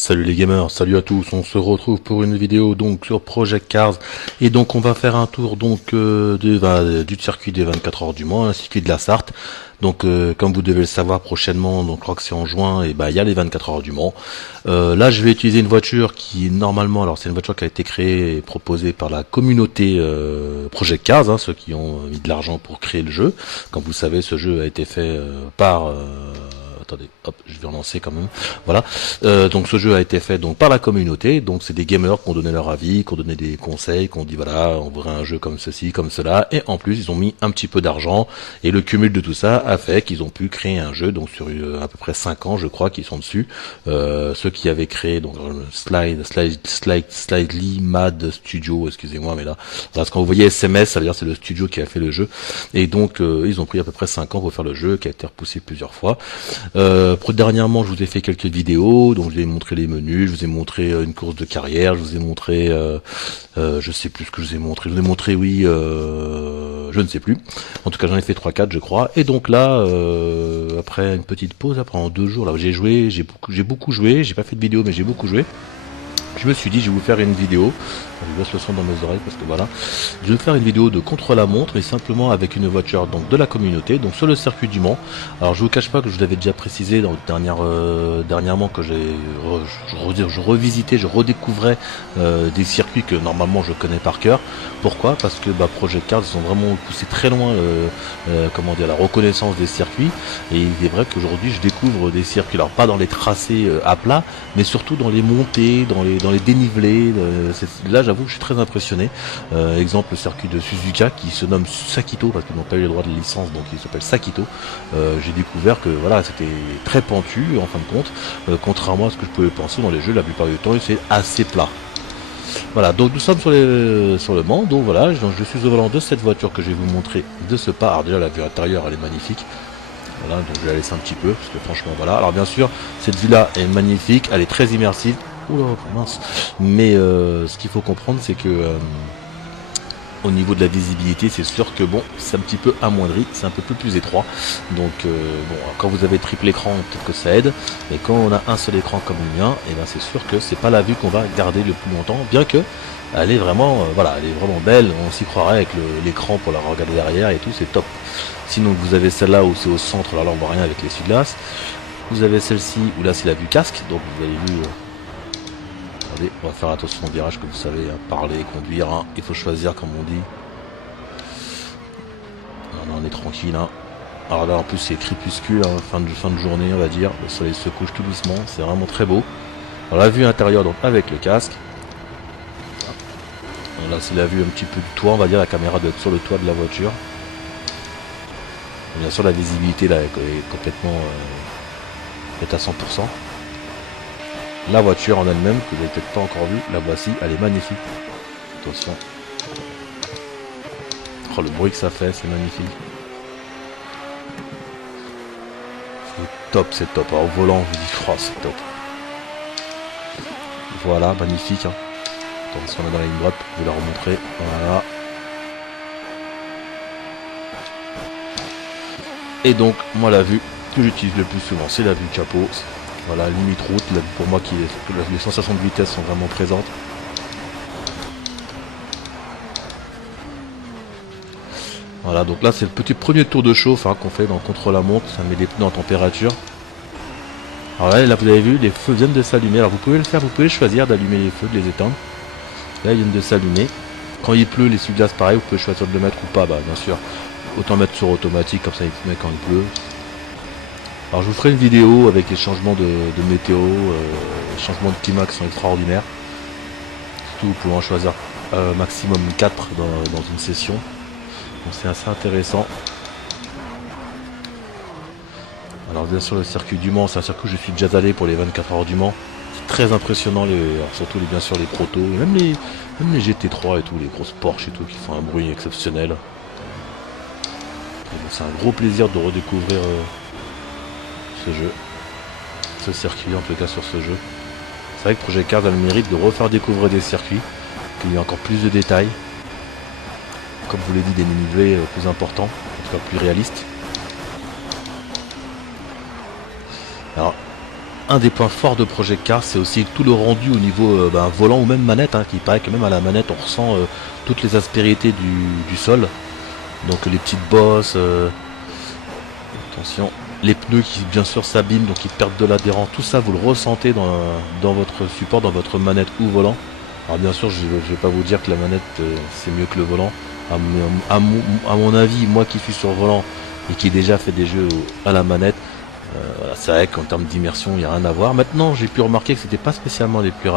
Salut les gamers, salut à tous, on se retrouve pour une vidéo donc sur Project Cars et donc on va faire un tour donc du circuit des 24 heures du Mans ainsi que de la Sarthe. Donc comme vous devez le savoir prochainement, donc je crois que c'est en juin, et il y a les 24 heures du Mans. Là je vais utiliser une voiture qui normalement, alors c'est une voiture qui a été créée et proposée par la communauté Project Cars, ceux qui ont mis de l'argent pour créer le jeu. Comme vous le savez, ce jeu a été fait par attendez, hop, je vais relancer quand même. Voilà. Donc ce jeu a été fait donc par la communauté. Donc c'est des gamers qui ont donné leur avis, qui ont donné des conseils, qui ont dit voilà, on voudrait un jeu comme ceci, comme cela. Et en plus, ils ont mis un petit peu d'argent. Et le cumul de tout ça a fait qu'ils ont pu créer un jeu. Donc sur à peu près 5 ans, je crois, qu'ils sont dessus. Ceux qui avaient créé donc Slightly Mad Studio, excusez-moi, mais là, parce quand vous voyez SMS, ça veut dire c'est le studio qui a fait le jeu. Et donc ils ont pris à peu près 5 ans pour faire le jeu, qui a été repoussé plusieurs fois. Dernièrement, je vous ai fait quelques vidéos, donc je vous ai montré les menus, je vous ai montré une course de carrière, je vous ai montré, je sais plus ce que je vous ai montré, oui, je ne sais plus. En tout cas, j'en ai fait 3-4 je crois. Et donc là, après une petite pause, après en 2 jours, là, j'ai joué, j'ai beaucoup joué, j'ai pas fait de vidéo, mais j'ai beaucoup joué. Je me suis dit, je vais vous faire une vidéo. Je laisse le son dans mes oreilles parce que voilà. Je vais faire une vidéo de contre-la-montre et simplement avec une voiture donc de la communauté, donc sur le circuit du Mans. Alors je vous cache pas que je vous l'avais déjà précisé dans dernièrement que je revisitais, je redécouvrais des circuits que normalement je connais par cœur. Pourquoi? Parce que Project Cars ils ont vraiment poussé très loin comment dire la reconnaissance des circuits. Et il est vrai qu'aujourd'hui je découvre des circuits, alors pas dans les tracés à plat, mais surtout dans les montées, dans les dénivelés. Là j'avoue que je suis très impressionné. Exemple le circuit de Suzuka qui se nomme Sakito parce qu'ils n'ont pas eu le droit de licence, donc il s'appelle Sakito. J'ai découvert que voilà, c'était très pentu en fin de compte, contrairement à ce que je pouvais penser dans les jeux. La plupart du temps c'est assez plat. Voilà, donc nous sommes sur le Mans, donc voilà, je suis au volant de cette voiture que je vais vous montrer de ce pas. Alors déjà la vue intérieure elle est magnifique. Voilà, donc je vais la laisser un petit peu, parce que franchement voilà. Alors bien sûr, cette vue là est magnifique, elle est très immersive. Oula, mince. Mais ce qu'il faut comprendre, c'est que au niveau de la visibilité, c'est sûr que bon, c'est un petit peu amoindri, c'est un peu plus étroit. Donc bon, quand vous avez triple écran, peut-être que ça aide, mais quand on a un seul écran comme le mien, et ben c'est sûr que c'est pas la vue qu'on va garder le plus longtemps, bien que elle est vraiment, voilà, elle est vraiment belle. On s'y croirait avec l'écran pour la regarder derrière et tout, c'est top. Sinon, vous avez celle-là où c'est au centre, là on voit rien avec les essuie-glaces. Vous avez celle-ci où là c'est la vue casque, donc vous avez vu. Attendez, on va faire attention au virage, que vous savez, parler, conduire, il faut choisir comme on dit. Là, on est tranquille. Alors là en plus c'est crépuscule, fin de journée on va dire. Le soleil se couche tout doucement, c'est vraiment très beau. Alors la vue intérieure donc avec le casque. Là c'est la vue un petit peu du toit, on va dire, la caméra doit être sur le toit de la voiture. Bien sûr la visibilité là est complètement est à 100%. La voiture en elle-même, que vous n'avez peut-être pas encore vue, la voici, elle est magnifique. Attention. Oh, le bruit que ça fait, c'est magnifique. C'est top, c'est top. Alors, au volant, je vous dis, oh, c'est top. Voilà, magnifique. Attention, on est dans la ligne droite, je vais la remontrer. Voilà. Et donc, moi, la vue que j'utilise le plus souvent, c'est la vue capot. Voilà, limite route, là, pour moi, les sensations de vitesse sont vraiment présentes. Voilà, donc là c'est le petit premier tour de chauffe qu'on fait dans contre-la-montre, ça met les pneus en température. Alors là vous avez vu, les feux viennent de s'allumer. Alors vous pouvez le faire, vous pouvez choisir d'allumer les feux, de les éteindre. Là ils viennent de s'allumer. Quand il pleut, les essuie-glaces pareil, vous pouvez choisir de le mettre ou pas, bien sûr. Autant mettre sur automatique, comme ça il met quand il pleut. Alors je vous ferai une vidéo avec les changements de météo, les changements de climat qui sont extraordinaires. Surtout vous pouvez en choisir maximum 4 dans une session. Donc c'est assez intéressant. Alors bien sûr le circuit du Mans, c'est un circuit où je suis déjà allé pour les 24 heures du Mans. C'est très impressionnant, surtout bien sûr les protos, même les GT3 et tout, les grosses Porsche et tout qui font un bruit exceptionnel. C'est un gros plaisir de redécouvrir ce jeu, ce circuit en tout cas sur ce jeu. C'est vrai que Project Cars a le mérite de refaire découvrir des circuits, qu'il y ait encore plus de détails. Comme je vous l'ai dit, des dénivelés plus importants, en tout cas plus réalistes. Alors, un des points forts de Project Cars, c'est aussi tout le rendu au niveau volant ou même manette, hein, qui paraît que même à la manette on ressent toutes les aspérités du sol. Donc les petites bosses, attention, les pneus qui bien sûr s'abîment, donc ils perdent de l'adhérence, tout ça vous le ressentez dans votre support, dans votre manette ou volant. Alors bien sûr je vais pas vous dire que la manette c'est mieux que le volant, à mon avis, moi qui suis sur volant et qui ai déjà fait des jeux à la manette, voilà, c'est vrai qu'en termes d'immersion il n'y a rien à voir. Maintenant j'ai pu remarquer que c'était pas spécialement les plus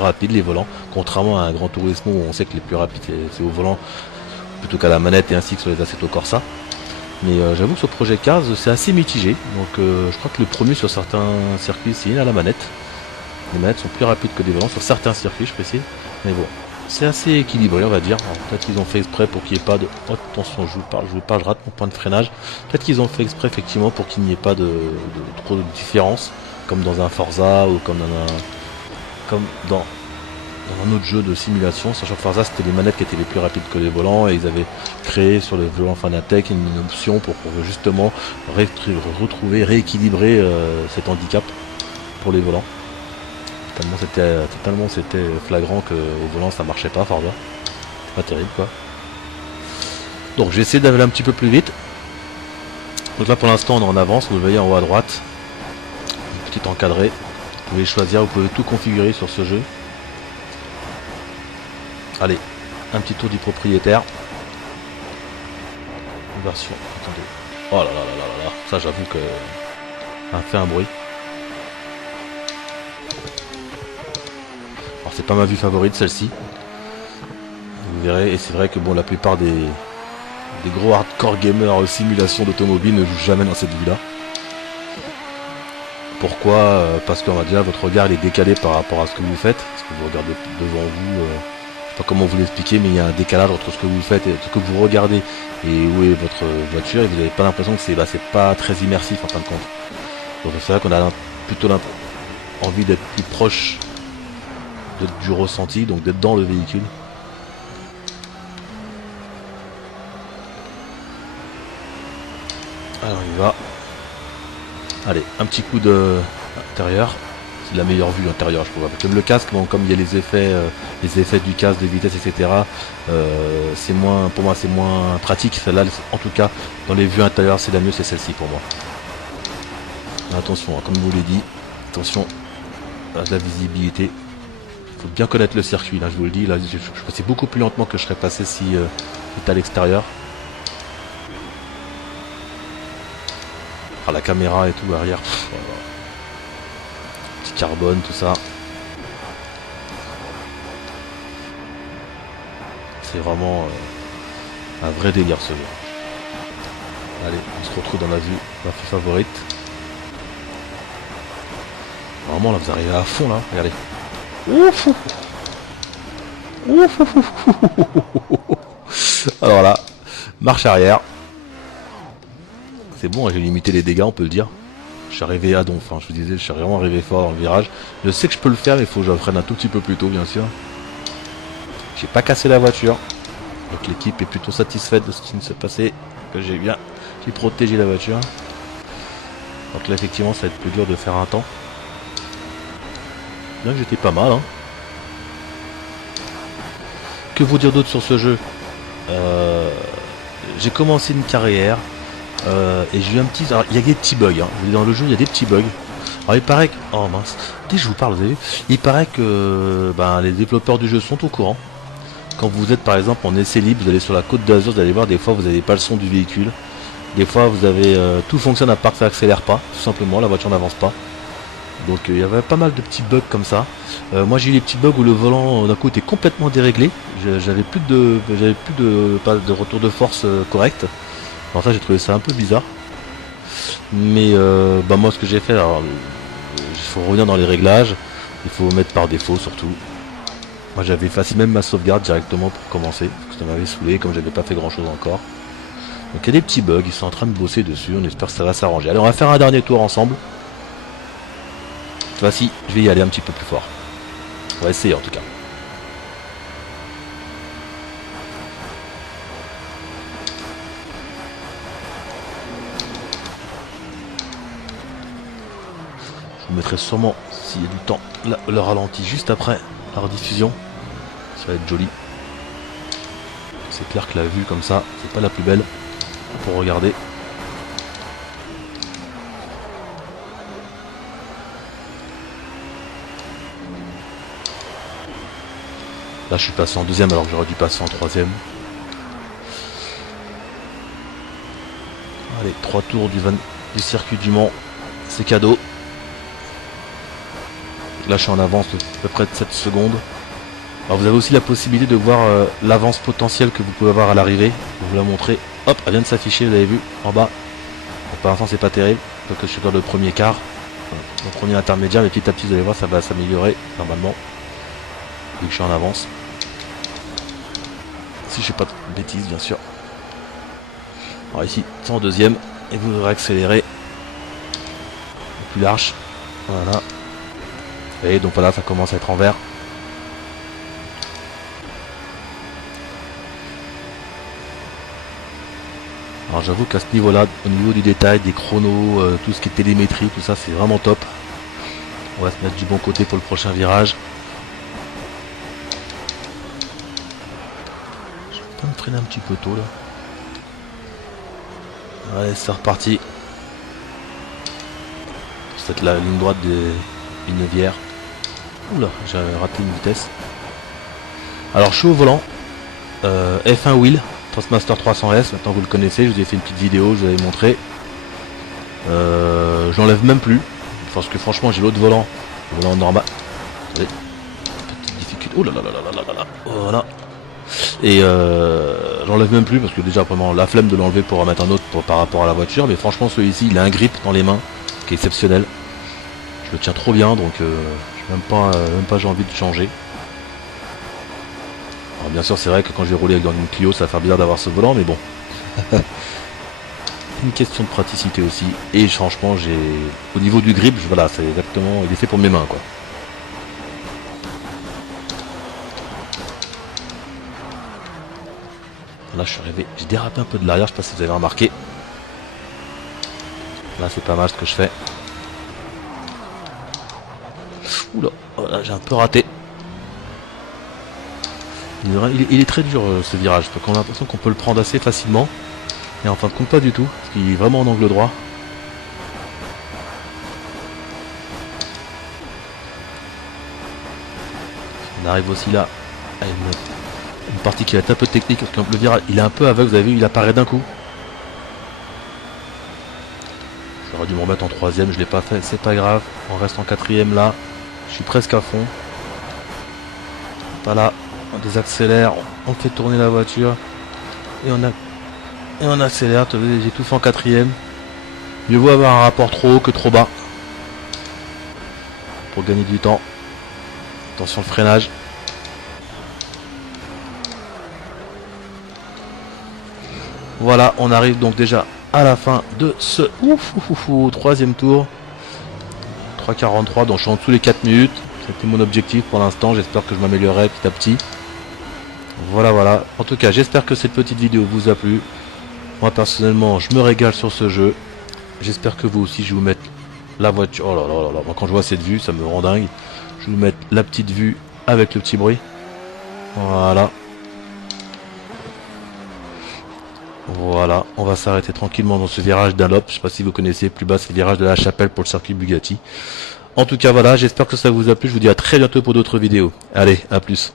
rapides les volants, contrairement à un Gran Turismo où on sait que les plus rapides c'est au volant plutôt qu'à la manette et ainsi que sur les Assetto Corsa. Mais j'avoue que sur Project Cars c'est assez mitigé, donc je crois que le premier sur certains circuits c'est à la manette. Les manettes sont plus rapides que des volants sur certains circuits je précise, mais bon, c'est assez équilibré on va dire. Peut-être qu'ils ont fait exprès pour qu'il n'y ait pas de... Oh, attention je vous parle, je rate mon point de freinage. Peut-être qu'ils ont fait exprès effectivement pour qu'il n'y ait pas de trop de différence, comme dans un Forza ou comme dans un autre jeu de simulation. Sachant que Forza c'était les manettes qui étaient les plus rapides que les volants, et ils avaient créé sur le volant Fanatec une option pour justement rééquilibrer cet handicap pour les volants. Tellement c'était flagrant que au volant ça marchait pas Forza. C'est pas terrible quoi. Donc j'ai essayé d'aller un petit peu plus vite. Donc là pour l'instant on est en avance, vous le voyez en haut à droite. Une petite encadrée. Vous pouvez choisir, vous pouvez tout configurer sur ce jeu. Allez, un petit tour du propriétaire. Version. Attendez. Oh là là là là là. Ça j'avoue que ça a fait un bruit. Alors c'est pas ma vue favorite celle-ci. Vous verrez, et c'est vrai que bon la plupart des gros hardcore gamers simulation d'automobile ne jouent jamais dans cette vue-là. Pourquoi? Parce qu'on va dire votre regard il est décalé par rapport à ce que vous faites. Parce que vous regardez devant vous. Je sais pas comment vous l'expliquer, mais il y a un décalage entre ce que vous faites et ce que vous regardez et où est votre voiture, et vous n'avez pas l'impression que c'est pas très immersif en fin de compte. Donc c'est vrai qu'on a plutôt envie d'être plus proche du ressenti, donc d'être dans le véhicule. Alors il va. Allez, un petit coup de intérieur. C'est la meilleure vue intérieure je trouve. Comme le casque, bon, comme il y a les effets du casque, des vitesses, etc. C'est moins, pour moi c'est moins pratique. Celle-là, en tout cas, dans les vues intérieures, c'est la mieux, c'est celle-ci pour moi. Attention, comme je vous l'ai dit, attention à la visibilité. Il faut bien connaître le circuit, là je vous le dis, là je passais beaucoup plus lentement que je serais passé si j'étais à l'extérieur. Ah, la caméra et tout arrière, petit carbone, tout ça. C'est vraiment un vrai délire ce jeu. Allez, on se retrouve dans ma vue favorite. Vraiment là vous arrivez à fond là, regardez. Ouf. Alors là, marche arrière. C'est bon, j'ai limité les dégâts, on peut le dire. Je suis arrivé à donf, je vous disais, je suis vraiment arrivé fort dans le virage. Je sais que je peux le faire, mais il faut que je freine un tout petit peu plus tôt, bien sûr. J'ai pas cassé la voiture. Donc l'équipe est plutôt satisfaite de ce qui s'est passé. Que j'ai protégé la voiture. Donc là, effectivement, ça va être plus dur de faire un temps. Bien que j'étais pas mal, hein. Que vous dire d'autre sur ce jeu? J'ai commencé une carrière et j'ai eu un petit... Alors, il y a des petits bugs, hein. Dans le jeu il y a des petits bugs. Alors il paraît que... Oh mince, dès que je vous parle, vous avez vu, il paraît que les développeurs du jeu sont au courant. Quand vous êtes par exemple en essai libre, vous allez sur la Côte d'Azur, vous allez voir, des fois vous n'avez pas le son du véhicule. Des fois vous avez... tout fonctionne à part que ça accélère pas, tout simplement, la voiture n'avance pas. Donc il y avait pas mal de petits bugs comme ça. Moi j'ai eu les petits bugs où le volant d'un coup était complètement déréglé. J'avais plus de retour de force correct. Alors ça j'ai trouvé ça un peu bizarre. Mais moi ce que j'ai fait, alors il faut revenir dans les réglages. Il faut mettre par défaut surtout. Moi j'avais effacé même ma sauvegarde directement pour commencer. Parce que ça m'avait saoulé comme j'avais pas fait grand chose encore. Donc il y a des petits bugs, ils sont en train de bosser dessus. On espère que ça va s'arranger. Allez, on va faire un dernier tour ensemble. Cette fois-ci, je vais y aller un petit peu plus fort. On va essayer en tout cas. vous mettrai sûrement, s'il y a du temps, le ralenti juste après la rediffusion. Ça va être joli. C'est clair que la vue comme ça, c'est pas la plus belle pour regarder. Là je suis passé en deuxième alors que j'aurais dû passer en troisième. Allez, 3 tours du circuit du Mans, c'est cadeau. Là je suis en avance de à peu près de 7 secondes. Alors vous avez aussi la possibilité de voir l'avance potentielle que vous pouvez avoir à l'arrivée. Je vais vous la montrer. Hop, elle vient de s'afficher, vous avez vu, en bas. Pour l'instant c'est pas terrible, parce que je suis dans le premier quart, le premier intermédiaire, mais petit à petit vous allez voir ça va s'améliorer normalement. Vu que je suis en avance. Si je fais pas de bêtises bien sûr. Alors ici c'est en deuxième, et vous devrez accélérer plus large. Voilà. Et donc voilà, ça commence à être en vert. Alors j'avoue qu'à ce niveau-là, au niveau du détail, des chronos, tout ce qui est télémétrie, tout ça, c'est vraiment top. On va se mettre du bon côté pour le prochain virage. Je vais peut-être me freiner un petit peu tôt là. Allez, c'est reparti. C'est la ligne droite des Nevières. Oula, j'ai raté une vitesse. Alors je suis au volant. F1 Wheel. Trustmaster 300S, maintenant vous le connaissez, je vous ai fait une petite vidéo, je vous avais montré. Je l'enlève même plus, parce que franchement j'ai l'autre volant, le volant normal. Attendez, petite difficulté. Oh là là là là là là là, voilà. Et j'enlève même plus parce que déjà vraiment la flemme de l'enlever pour remettre un autre par rapport à la voiture, mais franchement celui-ci il a un grip dans les mains qui est exceptionnel. Je le tiens trop bien, donc même pas j'ai envie de changer. Alors bien sûr c'est vrai que quand je vais rouler avec une Clio ça va faire bizarre d'avoir ce volant, mais bon. Une question de praticité aussi. Et franchement j'ai au niveau du grip, voilà, c'est exactement, il est fait pour mes mains quoi. Là je suis arrivé, j'ai dérapé un peu de l'arrière, je sais pas si vous avez remarqué. Là c'est pas mal ce que je fais. Oula, voilà, j'ai un peu raté. Il est très dur ce virage, parce qu'on a l'impression qu'on peut le prendre assez facilement. Et en fin de compte pas du tout, parce qu'il est vraiment en angle droit. On arrive aussi là à une partie qui va être un peu technique, parce que le virage il est un peu aveugle, vous avez vu, il apparaît d'un coup. J'aurais dû me remettre en troisième, je l'ai pas fait, c'est pas grave. On reste en quatrième là, je suis presque à fond. Pas là. On désaccélère, on fait tourner la voiture et on accélère. J'ai tout fait en quatrième. Mieux vaut avoir un rapport trop haut que trop bas pour gagner du temps. Attention le freinage. Voilà, on arrive donc déjà à la fin de ce troisième tour. 3,43, donc je suis en dessous les 4 minutes. C'était mon objectif pour l'instant, j'espère que je m'améliorerai petit à petit. Voilà, voilà. En tout cas, j'espère que cette petite vidéo vous a plu. Moi, personnellement, je me régale sur ce jeu. J'espère que vous aussi, je vais vous mettre la voiture. Oh là là là là. Moi, quand je vois cette vue, ça me rend dingue. Je vais vous mettre la petite vue avec le petit bruit. Voilà. Voilà. On va s'arrêter tranquillement dans ce virage d'Allop. Je sais pas si vous connaissez, plus bas, c'est le virage de la Chapelle pour le circuit Bugatti. En tout cas, voilà. J'espère que ça vous a plu. Je vous dis à très bientôt pour d'autres vidéos. Allez, à plus.